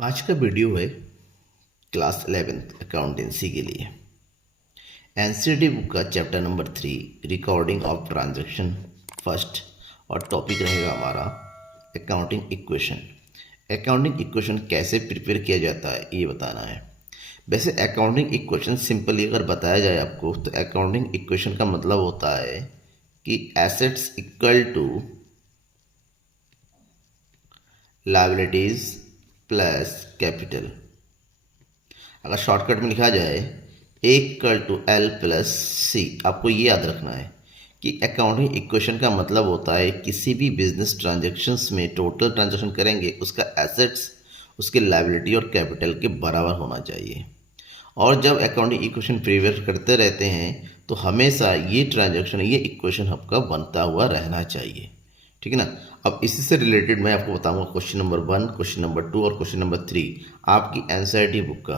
आज का वीडियो है क्लास 11th अकाउंटेंसी के लिए। एनसीईआरटी बुक का chapter number 3 recording of transaction first, और टॉपिक रहेगा हमारा अकाउंटिंग इक्वेशन। अकाउंटिंग इक्वेशन कैसे प्रिपेयर किया जाता है ये बताना है। वैसे अकाउंटिंग इक्वेशन सिंपली अगर बताया जाए आपको तो अकाउंटिंग इक्वेशन का मतलब होता है कि assets equal to liabilities plus capital. अगर शॉर्टकट में लिखा जाए A equal to L plus C, आपको ये याद रखना है कि अकाउंटिंग इक्वेशन का मतलब होता है किसी भी बिजनेस ट्रांजैक्शंस में टोटल ट्रांजैक्शन करेंगे उसका एसेट्स उसके लायबिलिटी और कैपिटल के बराबर होना चाहिए। और जब अकाउंटिंग इक्वेशन प्रिपेयर करते रहते हैं तो हमेशा ये ट्रांजैक्शन ये इक्वेशन आपका बनता हुआ रहना चाहिए, ठीक है ना। अब इसी से रिलेटेड मैं आपको बताऊंगा क्वेश्चन नंबर 1, क्वेश्चन नंबर 2 और क्वेश्चन नंबर 3 आपकी एनसीईआरटी बुक का,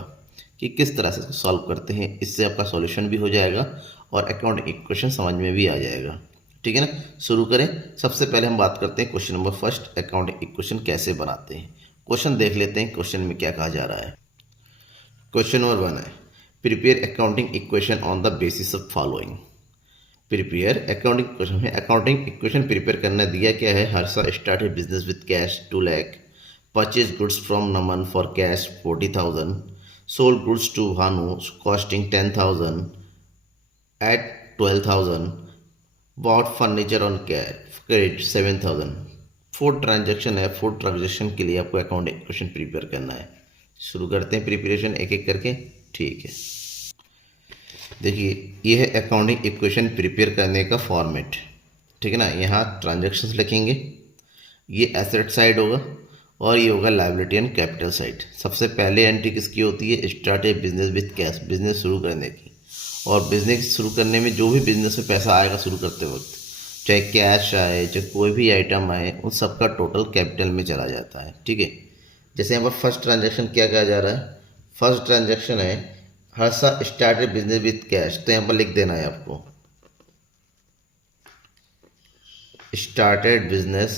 कि किस तरह से सॉल्व करते हैं। इससे आपका सॉल्यूशन भी हो जाएगा और अकाउंटिंग इक्वेशन समझ में भी आ जाएगा, ठीक है ना। शुरू करें। सबसे पहले हम बात करते हैं question number first, accounting equation कैसे बनाते हैं। क्वेश्चन देख लेते हैं क्वेश्चन में क्या कहा जा रहा है। क्वेश्चन नंबर 1 है, prepare accounting equation on the basis of following. Prepare accounting equation है, अकाउंटिंग इक्वेशन प्रिपेयर करना दिया क्या है। Harsha started business with cash 2 lakh, purchase goods from Naman for cash 40,000, sold goods to Bhanu costing 10,000 at 12,000, bought furniture on credit 7,000। 4 transaction है, 4 transaction के लिए आपको account equation prepare करना है। शुरू करते हैं प्रिपरेशन एक एक करके, ठीक है। देखिए ये है अकाउंटिंग इक्वेशन प्रिपेयर करने का फॉर्मेट, ठीक है ना। यहाँ ट्रांजेक्शन्स लिखेंगे, ये एसेट साइड होगा और ये होगा लायबिलिटी एंड कैपिटल साइड। सबसे पहले एंट्री किसकी होती है, start A business with cash, business शुरू करने की। और बिजनेस शुरू करने में जो भी बिजनेस में पैसा आएगा शुरू करते वक्त, चाहे कैश आए चाहे कोई भी आइटम आए, उन सबका टोटल कैपिटल में चला जाता है, ठीक है। जैसे यहाँ पर फर्स्ट ट्रांजेक्शन क्या कहा जा रहा है, फर्स्ट ट्रांजेक्शन है Harsha start A business with cash, तो यहाँ पर लिख देना है आपको started business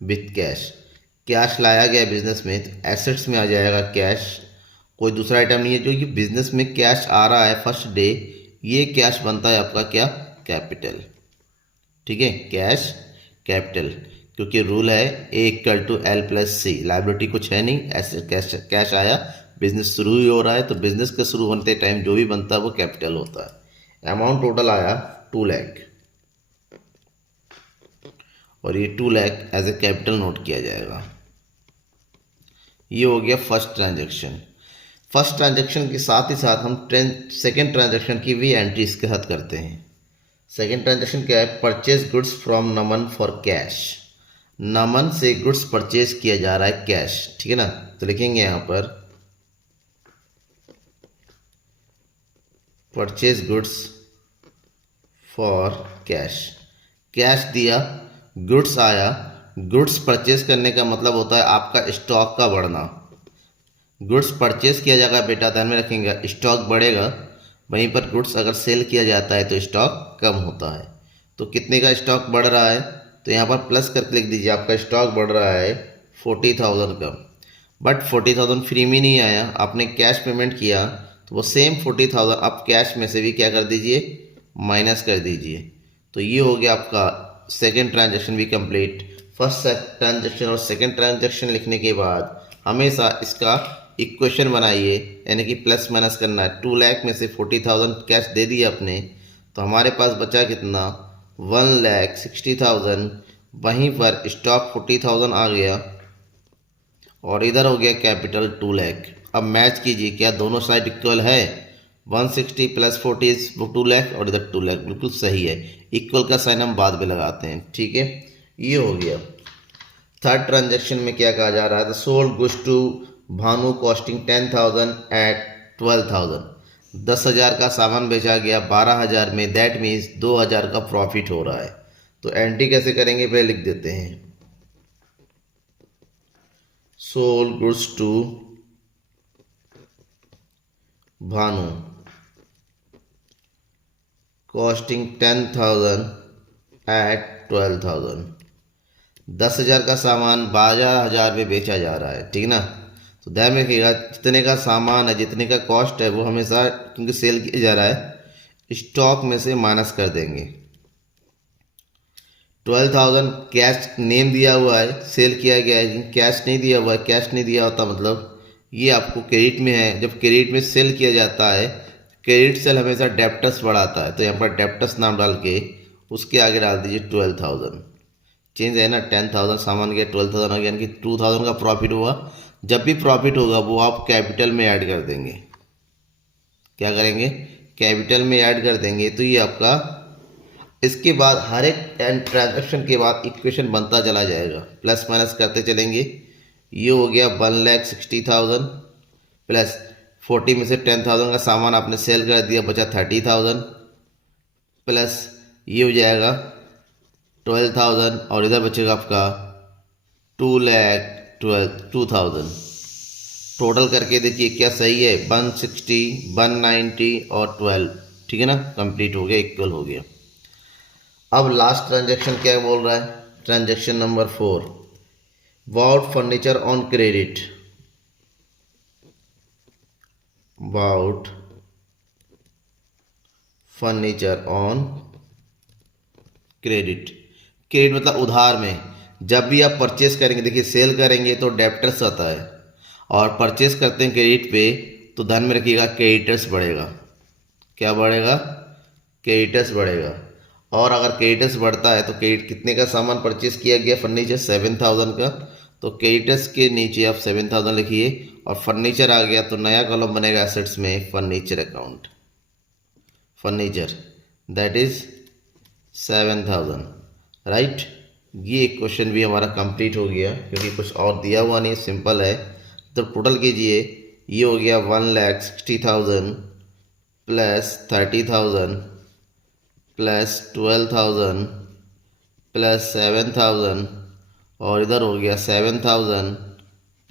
with cash. Cash लाया गया बिजनेस में तो एसेट्स में आ जाएगा कैश, कोई दूसरा आइटम नहीं है। जो ये बिजनेस में कैश आ रहा है फर्स्ट डे, ये कैश बनता है आपका क्या, कैपिटल, ठीक है। कैश कैपिटल, क्योंकि रूल है A equal to L plus C, liability कुछ है नहीं, ऐसे कैश कैश आया, बिजनेस शुरू ही हो रहा है तो बिजनेस का शुरू होते टाइम जो भी बनता है वो कैपिटल होता है। अमाउंट टोटल आया 2 लाख और ये 2 lakh as a capital note किया जाएगा। ये हो गया फर्स्ट ट्रांजैक्शन। फर्स्ट ट्रांजैक्शन के साथ ही साथ हम सेकेंड ट्रांजैक्शन की भी एंट्री इसके साथ करते हैं। सेकेंड ट्रांजैक्शन क्या है, purchase goods from Naman for cash. Naman से गुड्स परचेज किया जा रहा है कैश, ठीक है ना। तो लिखेंगे यहाँ पर purchase goods for cash. Cash दिया, गुड्स आया। गुड्स परचेज करने का मतलब होता है आपका स्टॉक का बढ़ना। गुड्स परचेज किया जाएगा बेटा, ध्यान में रखेंगे, स्टॉक बढ़ेगा। वहीं पर गुड्स अगर सेल किया जाता है तो स्टॉक कम होता है। तो कितने का स्टॉक बढ़ रहा है, तो यहाँ पर प्लस करके लिख दीजिए, आपका स्टॉक बढ़ रहा है 40,000 का। बट 40,000 फ्री में नहीं आया, आपने कैश पेमेंट किया तो वो सेम 40,000 आप कैश में से भी क्या कर दीजिए, माइनस कर दीजिए। तो ये हो गया आपका सेकेंड ट्रांजेक्शन भी कंप्लीट। फर्स्ट ट्रांजेक्शन और सेकेंड ट्रांजेक्शन लिखने के बाद हमेशा इसका इक्वेशन बनाइए, यानी कि प्लस माइनस करना है। 2 लाख में से 40,000 कैश दे दिया आपने, तो हमारे पास बचा कितना, 1,60,000। वहीं पर स्टॉक 40,000 आ गया और इधर हो गया कैपिटल 2 लाख। अब मैच कीजिए, क्या दोनों साइड इक्वल है, 160 प्लस 40 वो 2 लाख और इधर 2 लाख, बिल्कुल सही है। इक्वल का साइन हम बाद में लगाते हैं, ठीक है। ये हो गया। थर्ड ट्रांजेक्शन में क्या कहा जा रहा है, sold goods to Bhanu costing 10,000 at 12,000। 10,000 का सामान बेचा गया 12,000 में, दैट मीन्स 2,000 का प्रॉफिट हो रहा है। तो एंट्री कैसे करेंगे, पहले लिख देते हैं sold goods to Bhanu costing 10,000 at 12,000। 10,000 का सामान 12,000 में बेचा जा रहा है, ठीक ना। तो ध्यान में रखिएगा, जितने का सामान है, जितने का कॉस्ट है, वो हमेशा क्योंकि सेल किया जा रहा है स्टॉक में से माइनस कर देंगे। 12,000 कैश नेम दिया हुआ है, सेल किया गया है, कैश नहीं दिया हुआ है। कैश नहीं दिया होता मतलब ये आपको क्रेडिट में है। जब क्रेडिट में सेल किया जाता है, क्रेडिट सेल हमेशा डेप्टर्स बढ़ाता है, तो यहाँ पर डेप्टर्स नाम डाल के उसके आगे डाल दीजिए 12,000। चेंज है ना, 10,000 सामान गया, 12,000 आ गया, यानी कि 2,000 का प्रॉफिट हुआ। जब भी प्रॉफिट होगा वो आप कैपिटल में ऐड कर देंगे। क्या करेंगे? कैपिटल में ऐड कर देंगे। तो ये आपका, इसके बाद हर एक ट्रांजैक्शन के बाद इक्वेशन बनता चला जाएगा, प्लस माइनस करते चलेंगे। ये हो गया 1,60,000 प्लस 40 में से 10,000 का सामान आपने सेल कर दिया, बचा 30,000 प्लस ये हो जाएगा 12,000 और इधर बचेगा आपका 2,12,2,000। टोटल करके देखिए क्या सही है, 160, 190 और 12, ठीक है ना। कंप्लीट हो गया, इक्वल हो गया। अब लास्ट ट्रांजैक्शन क्या बोल रहा है? Transaction number 4, bought furniture on credit. Bought furniture on credit. Credit मतलब उधार में। जब भी आप परचेस करेंगे, देखिए सेल करेंगे तो डेप्टर्स आता है, और परचेस करते हैं क्रेडिट पे तो ध्यान में रखिएगा क्रेडिटर्स बढ़ेगा। क्या बढ़ेगा? क्रेडिटर्स बढ़ेगा। और अगर क्रेडिटर्स बढ़ता है तो क्रेडिट कितने का सामान परचेस किया गया? फर्नीचर 7,000 का। तो क्रेडिटर्स के नीचे आप 7,000 लिखिए, और फर्नीचर आ गया तो नया कॉलम बनेगा एसेट्स में, furniture account. Furniture that is 7,000, right. ये क्वेश्चन भी हमारा कंप्लीट हो गया, क्योंकि कुछ और दिया हुआ नहीं, सिंपल है। तो टोटल कीजिए, ये हो गया 1,60,000 प्लस 30,000 प्लस 12,000 प्लस 7,000 और इधर हो गया 7,000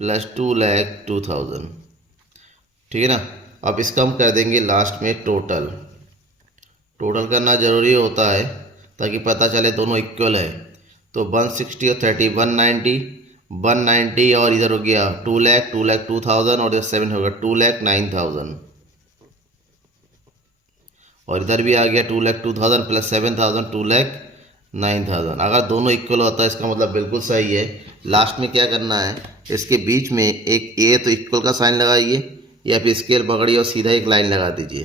प्लस 2,02,000, ठीक है ना। अब इसका हम कर देंगे लास्ट में टोटल। टोटल करना ज़रूरी होता है ताकि पता चले दोनों इक्वल है। तो 160 और 30 190 और इधर हो गया 2,02,000 और इधर 7 होगा 2,09,000 और इधर भी आ गया 2,02,000 प्लस 7,000 2,09,000। अगर दोनों इक्वल होता है इसका मतलब बिल्कुल सही है। लास्ट में क्या करना है, इसके बीच में एक ए तो इक्वल का साइन लगाइए, या फिर स्केल पकड़िए और सीधा एक लाइन लगा दीजिए,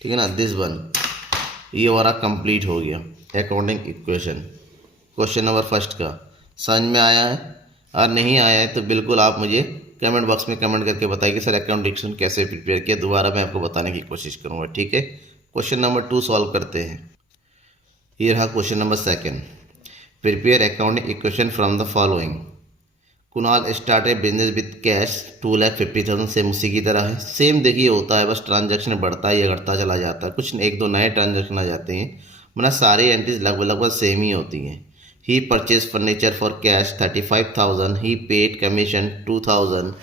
ठीक है ना। दिस वन, ये हमारा कंप्लीट हो गया accounting equation. Question number first का समझ में आया है? और नहीं आया है तो बिल्कुल आप मुझे कमेंट बॉक्स में कमेंट करके बताइए कि सर अकाउंट डिक्शन कैसे प्रिपेयर किया। दोबारा मैं आपको बताने की कोशिश करूँगा, ठीक है। क्वेश्चन नंबर 2 सॉल्व करते हैं। ये रहा question number 2, prepare accounting equation from the following. Kunal started business with cash 2,50,000, same उसी की तरह है। सेम देखिए होता है, बस ट्रांजैक्शन बढ़ता है या घटता चला जाता है, कुछ एक दो नए ट्रांजैक्शन आ जाते हैं, वरना सारी एंट्रीज लगभग सेम ही होती हैं। He purchase furniture for cash 35,000, he paid commission 2,000,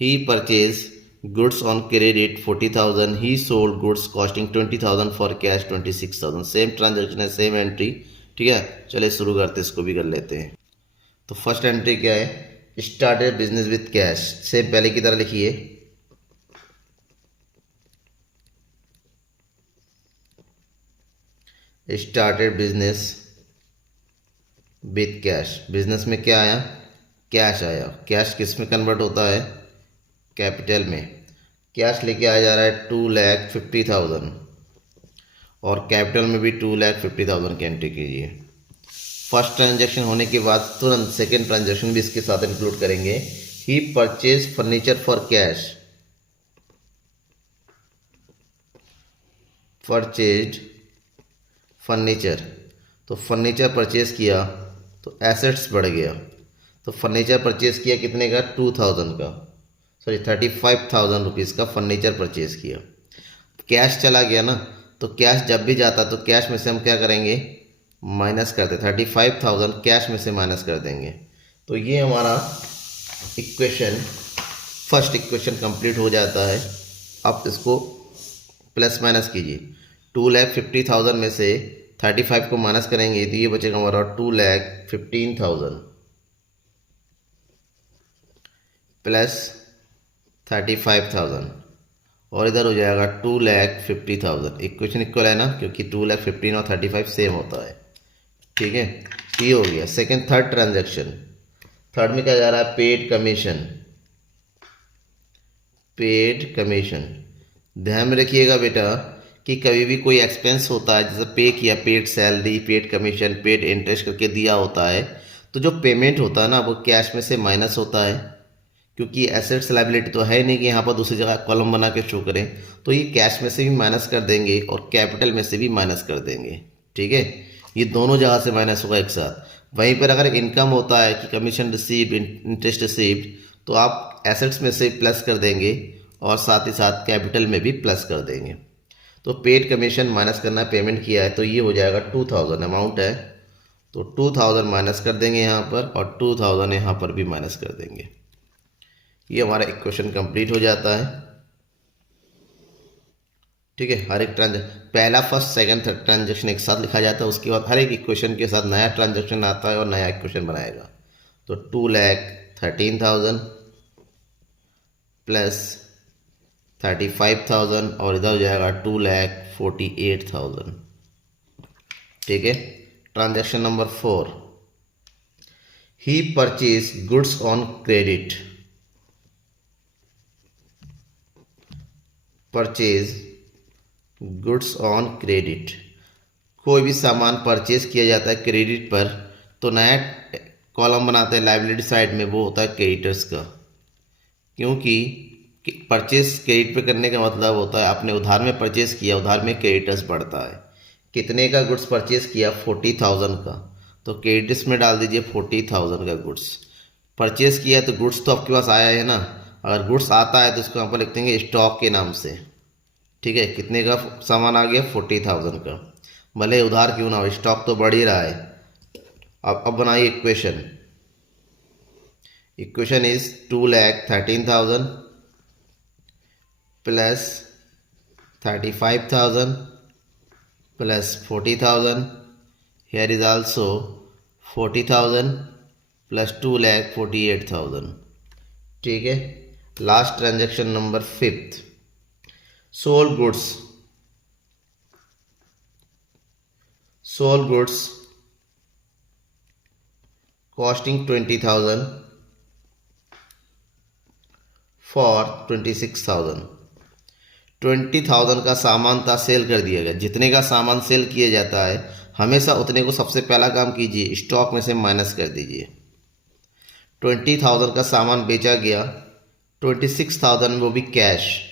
he purchase goods on credit 40,000, he sold goods costing 20,000 for cash 26,000। Same transaction है, सेम एंट्री, ठीक है। चलिए शुरू करते, इसको भी कर लेते हैं। तो फर्स्ट एंट्री क्या है? स्टार्टेड बिजनेस विद कैश, से पहले की तरह लिखिए, started business with cash. Business में क्या आया? कैश आया। कैश किस में कन्वर्ट होता है? कैपिटल में। कैश लेके आया जा रहा है 2,50,000 और कैपिटल में भी 2,50,000 की एंट्री कीजिए। फर्स्ट ट्रांजैक्शन होने के बाद तुरंत सेकेंड ट्रांजैक्शन भी इसके साथ इंक्लूड करेंगे। He purchase furniture for cash, purchase furniture, तो फर्नीचर परचेज किया तो एसेट्स बढ़ गया। तो फर्नीचर परचेज किया कितने का? 2,000 का, सॉरी 35,000 रुपीज़ का फर्नीचर परचेज किया। कैश चला गया ना, तो कैश जब भी जाता तो कैश में से हम क्या करेंगे? माइनस करते, 35,000 कैश में से माइनस कर देंगे। तो ये हमारा इक्वेशन, फर्स्ट इक्वेशन कंप्लीट हो जाता है। अब इसको प्लस माइनस कीजिए, 2,50,000 में से 35 को माइनस करेंगे तो ये बचेगा हमारा 2,15,000 प्लस 35,000 और इधर हो जाएगा 2,50,000। इक्वेशन इक्वल है ना, क्योंकि 2,15,000 और 35 सेम होता है। ठीक है, ये हो गया सेकंड। थर्ड ट्रांजैक्शन, थर्ड में क्या जा रहा है, पेड कमीशन। पेड कमीशन, ध्यान में रखिएगा बेटा कि कभी भी कोई एक्सपेंस होता है, जैसे पे किया, paid salary, paid commission, paid interest करके दिया होता है, तो जो पेमेंट होता है ना वो कैश में से माइनस होता है, क्योंकि एसेट्स लायबिलिटी तो है नहीं कि यहाँ पर दूसरी जगह कॉलम बना के शो करें, तो ये कैश में से भी माइनस कर देंगे और कैपिटल में से भी माइनस कर देंगे। ठीक है, ये दोनों जगह से माइनस होगा एक साथ। वहीं पर अगर इनकम होता है कि कमीशन रिसीव, इंटरेस्ट रिसीव्ड, तो आप एसेट्स में से प्लस कर देंगे और साथ ही साथ कैपिटल में भी प्लस कर देंगे। तो पेड कमीशन माइनस करना है, पेमेंट किया है, तो ये हो जाएगा 2,000 अमाउंट है, तो 2,000 माइनस कर देंगे यहाँ पर और 2,000 यहाँ पर भी माइनस कर देंगे। ये हमारा इक्वेशन कंप्लीट हो जाता है। ठीक है, हर एक पहला, फर्स्ट, सेकंड, थर्ड ट्रांजेक्शन एक साथ लिखा जाता है, उसके बाद हर एक इक्वेशन के साथ नया ट्रांजेक्शन आता है और नया इक्वेशन बनाएगा। तो 2,13,000 प्लस 35,000 और इधर हो जाएगा 2,48,000। ठीक है, transaction number 4, he purchase goods on credit. Purchase goods on credit, कोई भी सामान परचेज किया जाता है क्रेडिट पर, तो नया कॉलम बनाते हैं लायबिलिटी साइड में, वो होता है क्रेडिटर्स का। क्योंकि परचेज क्रेडिट पे करने का मतलब होता है आपने उधार में परचेज किया, उधार में क्रेडिटर्स बढ़ता है। कितने का गुड्स परचेज किया, 40,000 का, तो क्रेडिटर्स में डाल दीजिए 40,000 का गुड्स परचेज किया। तो गुड्स तो आपके पास आया है ना, अगर गुड्स आता है तो उसको यहाँ पर लिख देंगे स्टॉक के नाम से। ठीक है, कितने का सामान आ गया, 40,000 का, भले उधार क्यों ना हो, स्टॉक तो बढ़ ही रहा है। अब बनाइए equation. Equation is 2,13,000 plus 35,000 plus 40,000, here is also 40,000 plus 2,48,000। ठीक है, last transaction number 5th, sold goods. Sold goods costing 20,000 for 26,000। 20,000 का सामान था, सेल कर दिया गया। जितने का सामान सेल किया जाता है हमेशा उतने को सबसे पहला काम कीजिए, स्टॉक में से माइनस कर दीजिए। 20,000 का सामान बेचा गया, 26,000 वो भी कैश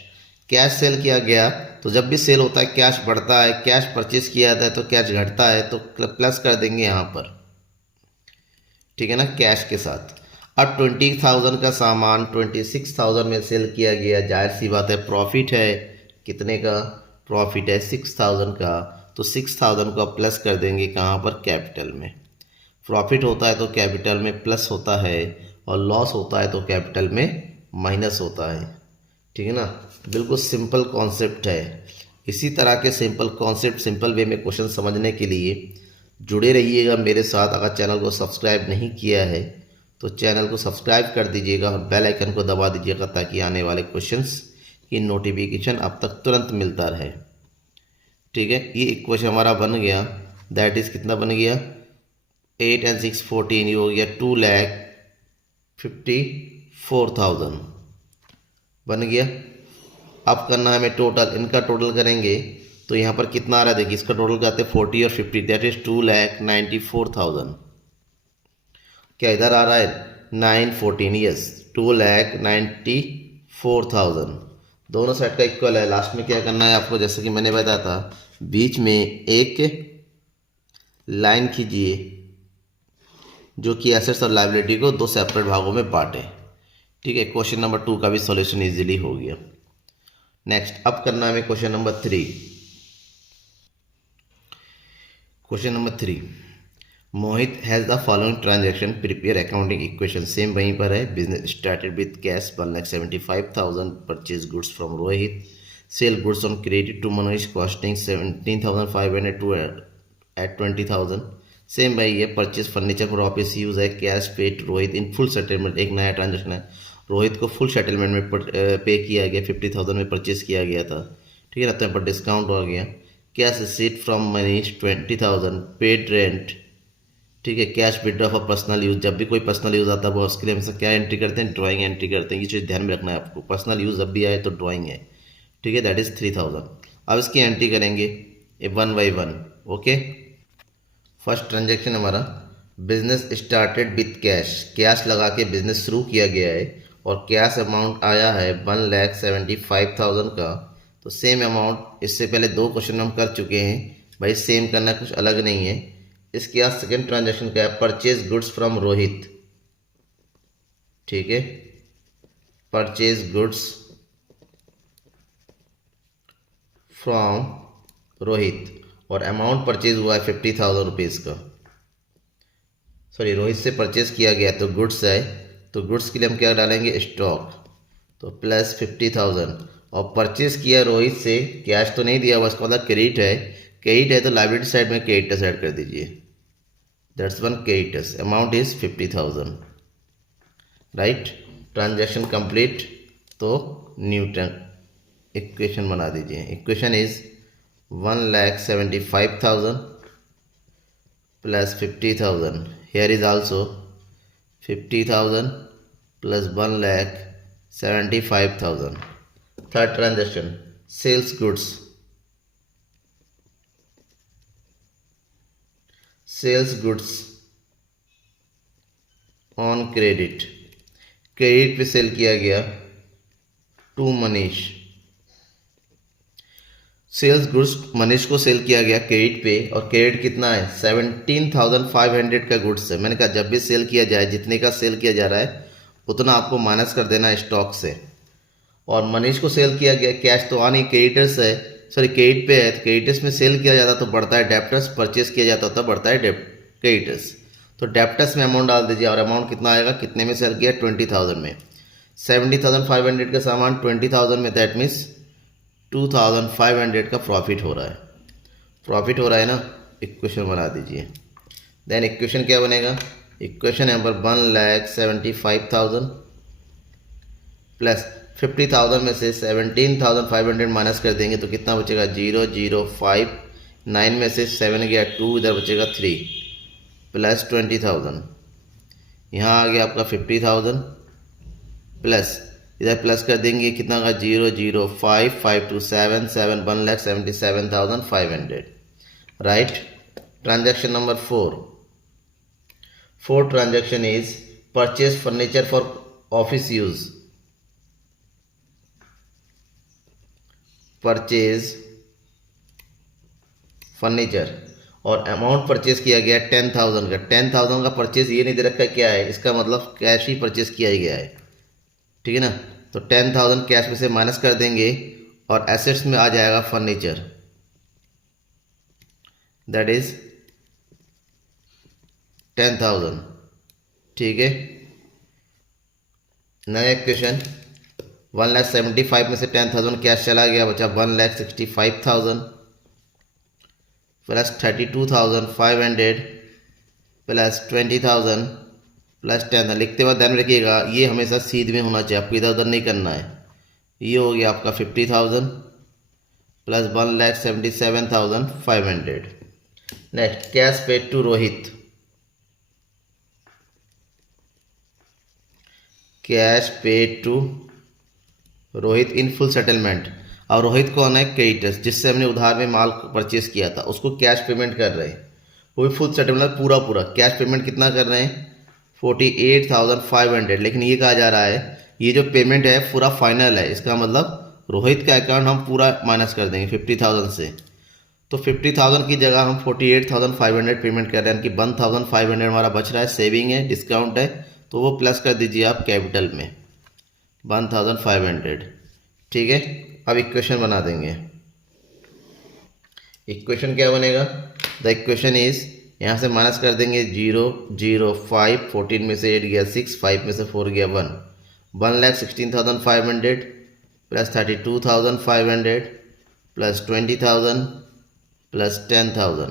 सेल किया गया। तो जब भी सेल होता है कैश बढ़ता है, कैश परचेज किया जाता है तो कैश घटता है, तो प्लस कर देंगे यहाँ पर। ठीक है ना, कैश के साथ। अब 20,000 का सामान 26,000 में सेल किया गया, जाहिर सी बात है प्रॉफिट है। कितने का प्रॉफिट है, 6,000 का, तो 6,000 को प्लस कर देंगे कहाँ पर, कैपिटल में। प्रॉफिट होता है तो कैपिटल में प्लस होता है और लॉस होता है तो कैपिटल में माइनस होता है। ठीक है ना, बिल्कुल सिंपल कॉन्सेप्ट है। इसी तरह के सिंपल कॉन्सेप्ट, सिंपल वे में क्वेश्चन समझने के लिए जुड़े रहिएगा मेरे साथ। अगर चैनल को सब्सक्राइब नहीं किया है तो चैनल को सब्सक्राइब कर दीजिएगा और बेल आइकन को दबा दीजिएगा, ताकि आने वाले क्वेश्चंस की नोटिफिकेशन आप तक तुरंत मिलता रहे। ठीक है, ये इक्वेशन हमारा बन गया, दैट इज़ कितना बन गया, 8 and 6 14, ये हो गया 2,54,000 बन गया। अब करना है हमें टोटल, इनका टोटल करेंगे तो यहाँ पर कितना आ रहा है देखिए, इसका टोटल करते हैं 40 और 50, दैट इज 2,94,000। क्या इधर आ रहा है 914, यस 2,94,000, दोनों साइड का इक्वल है। लास्ट में क्या करना है आपको, जैसे कि मैंने बताया था, बीच में एक लाइन खींचिए जो कि एसेट्स और लायबिलिटी को दो सेपरेट भागों में बांटे। ठीक है, क्वेश्चन नंबर 2 का भी सॉल्यूशन इजीली हो गया। नेक्स्ट, अब करना है हमें question number 3। Question number 3, Mohit has the following transaction, prepare accounting equation. Same वहीं पर है, business started with cash 1,75,000, purchase goods from Rohit, sell goods on credit to Manoj costing 17,500 at 20,000। Same भाई ये purchase furniture for office use है, cash paid Rohit in full settlement, एक नया transaction है। रोहित को फुल सेटलमेंट में पे किया गया, 50,000 में परचेज किया गया था, ठीक है ना, तो यहाँ पर डिस्काउंट हो गया। Cash receipt from Manish 20,000, paid rent, ठीक है। Cash withdraw for personal use, जब भी कोई पर्सनल यूज आता है वो उसके लिए हमेशा क्या एंट्री करते हैं, ड्राइंग एंट्री करते हैं। ये चीज़ ध्यान में रखना है आपको, पर्सनल यूज जब भी आए तो ड्राइंग है, ठीक है। That is 3,000। अब इसकी एंट्री करेंगे one by one. Okay, first transaction हमारा business started with cash, cash लगा के बिजनेस शुरू किया गया है और कैश अमाउंट आया है 1,75,000 का। तो सेम अमाउंट इससे पहले 2 क्वेश्चन हम कर चुके हैं भाई, सेम करना, कुछ अलग नहीं है। इसके बाद सेकेंड ट्रांजेक्शन क्या है, परचेज गुड्स फ्रॉम रोहित, ठीक है। परचेज गुड्स फ्रॉम रोहित और अमाउंट परचेज हुआ है 50,000 रुपीज़ का। सॉरी, रोहित से परचेज किया गया तो गुड्स है, तो गुड्स के लिए हम क्या डालेंगे, स्टॉक, तो प्लस 50,000। और परचेज किया रोहित से, कैश तो नहीं दिया हुआ, इसका मतलब क्रेडिट है। क्रेडिट है तो लाइबिलिटी साइड में क्रेडिटर्स ऐड कर दीजिए, that's one creditors, amount is 50,000, right. Transaction complete, तो न्यू इक्वेशन बना दीजिए। Equation is 1,75,000 plus 50,000. Here is also 50,000 plus 1,75,000. Third transaction, sales goods. Sales goods on credit. Credit पे sale किया गया to Manish. Sales goods Manish को sale किया गया credit पे, और क्रेडिट कितना है, 17,500 का गुड्स है। मैंने कहा जब भी सेल किया जाए, जितने का सेल किया जा रहा है उतना आपको माइनस कर देना है स्टॉक से। और मनीष को सेल किया गया, कैश तो आनी, क्रेडिटर्स है, सॉरी क्रेडिट पे है, तो क्रेडिटर्स में सेल किया जाता तो बढ़ता है डेप्टर्स, परचेस किया जाता होता बढ़ता है क्रेडिटर्स। तो डेप्टर्स में अमाउंट डाल दीजिए, और अमाउंट कितना आएगा, कितने में सेल किया, 20,000 में। 70,500 का सामान 20,000 में, दैट मीन्स 2,500 का प्रॉफिट हो रहा है, प्रॉफिट हो रहा है ना। इक्वेशन बना दीजिए। देन इक्वेशन क्या बनेगा, इक्वेशन नंबर 1,75,000 प्लस 50,000 में से 17,500 माइनस कर देंगे तो कितना बचेगा, 0,059 में से 7 गया 2, इधर बचेगा 3 प्लस 20,000। यहाँ आ गया आपका 50,000 प्लस इधर प्लस कर देंगे, कितना का 0,05527 7 1,77,500, right. Transaction number 4, fourth transaction is purchase furniture for office use. Purchase furniture और अमाउंट परचेज किया गया 10,000 का। 10,000 का परचेज ये नहीं दे रखा क्या है, इसका मतलब कैश ही परचेज किया गया है, ठीक है ना। तो 10,000 कैश में से माइनस कर देंगे और एसेट्स में आ जाएगा फर्नीचर, दैट इज 10,000, ठीक है। नया इक्वेशन 1,75,000 में से 10,000 कैश चला गया, बचा 1,65,000 प्लस 32,500 प्लस 20,000 प्लस 10,000। लिखते वक्त ध्यान में रखिएगा ये हमेशा सीध में होना चाहिए, आपको इधर उधर नहीं करना है। ये हो गया आपका 50,000 plus 1,77,500। Next, cash paid to Rohit. Cash paid to Rohit in full settlement. और रोहित कौन है, क्रेडिटर्स, जिससे हमने उधार में माल परचेज किया था, उसको कैश पेमेंट कर रहे हैं। वो भी फुल सेटलमेंट, पूरा कैश पेमेंट कितना कर रहे हैं, 48,500। लेकिन ये कहा जा रहा है ये जो पेमेंट है पूरा फाइनल है, इसका मतलब रोहित का अकाउंट हम पूरा माइनस कर देंगे 50,000 से। तो 50,000 की जगह हम 48,500 पेमेंट कर रहे हैं, कि 1,500 हमारा बच रहा है, सेविंग है, डिस्काउंट है, तो वो प्लस कर दीजिए आप कैपिटल में 1,500, ठीक है। अब इक्वेशन बना देंगे। इक्वेशन क्या बनेगा, द इक्वेशन इज, यहाँ से माइनस कर देंगे 0,0,5, 14 में से 8 गया 6, 5 में से 4 गया 1, 1,16,500 प्लस 32,500 प्लस 20,000 प्लस 10,000,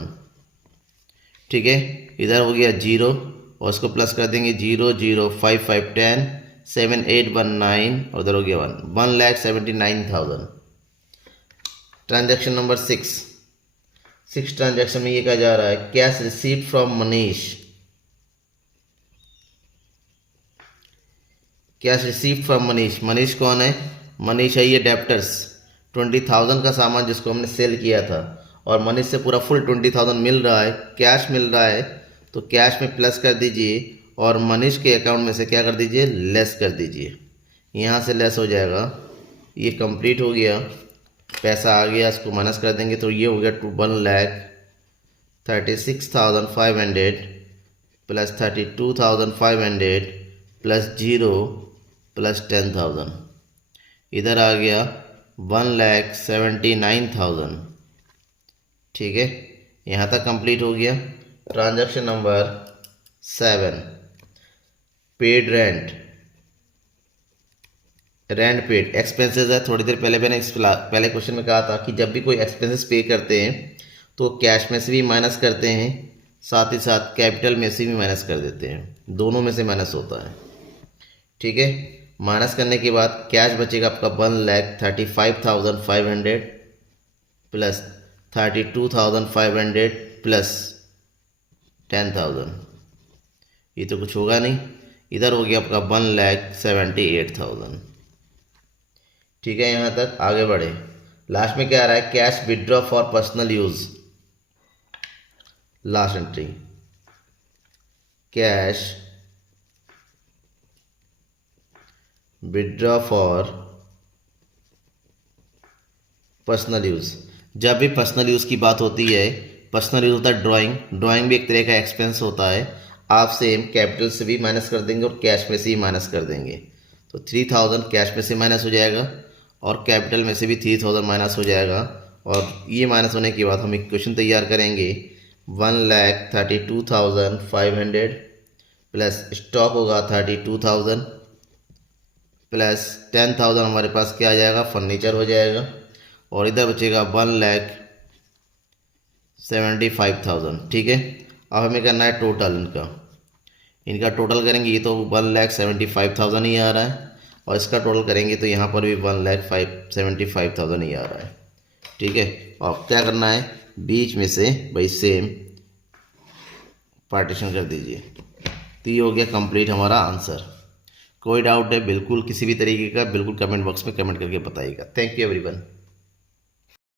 ठीक है, इधर हो गया 0 और इसको प्लस कर देंगे 0 0 5 5 10 7 8 1 9 और इधर हो गया 1,79,000। ट्रांजैक्शन नंबर 6 ट्रांजैक्शन में ये कहा जा रहा है cash received from Manish. Cash received from Manish. Manish कौन है? मनीष है ये डेप्टर्स, 20,000 का सामान जिसको हमने सेल किया था और मनीष से पूरा फुल 20,000 मिल रहा है, कैश मिल रहा है, तो कैश में प्लस कर दीजिए और मनीष के अकाउंट में से क्या कर दीजिए, लेस कर दीजिए। यहाँ से लेस हो जाएगा, ये कंप्लीट हो गया, पैसा आ गया, इसको माइनस कर देंगे तो ये हो गया 1,36,500 प्लस 32,500 प्लस 0 प्लस 10,000, इधर आ गया 1,79,000। ठीक है, यहाँ तक कंप्लीट हो गया। Transaction number 7 paid rent. Rent paid expenses है। थोड़ी देर पहले मैंने पहले क्वेश्चन में कहा था कि जब भी कोई एक्सपेंसेस पे करते हैं तो कैश में से भी माइनस करते हैं, साथ ही साथ कैपिटल में से भी माइनस कर देते हैं, दोनों में से माइनस होता है। ठीक है, माइनस करने के बाद कैश बचेगा आपका 1,35,500 प्लस 32,500 प्लस 10,000, ये तो कुछ होगा नहीं। इधर हो गया आपका 1,78,000। ठीक है, यहाँ तक आगे बढ़े। लास्ट में क्या आ रहा है, cash withdraw for personal use. Last entry, cash withdraw for personal use. जब भी पर्सनल यूज़ की बात होती है, पर्सनल यूज़ होता है ड्राइंग, ड्राइंग भी एक तरह का एक्सपेंस होता है। आप सेम कैपिटल से भी माइनस कर देंगे और कैश में से ही माइनस कर देंगे, तो 3,000 कैश में से माइनस हो जाएगा और कैपिटल में से भी 3,000 माइनस हो जाएगा। और ये माइनस होने के बाद हम इक्वेशन तैयार करेंगे 1,32,500 प्लस स्टॉक होगा 32,000 प्लस 10,000 हमारे पास क्या आ जाएगा, फर्नीचर हो जाएगा, और इधर बचेगा 1,75,000। ठीक है, अब हमें करना है टोटल इनका टोटल करेंगे, ये तो 1,75,000 ही आ रहा है और इसका टोटल करेंगे तो यहाँ पर भी 1,75,000 ही आ रहा है। ठीक है, और क्या करना है, बीच में से भाई सेम पार्टीशन कर दीजिए, तो ये हो गया कंप्लीट हमारा आंसर। कोई डाउट है बिल्कुल किसी भी तरीके का, बिल्कुल कमेंट बॉक्स में कमेंट करके बताइएगा। Thank you everyone.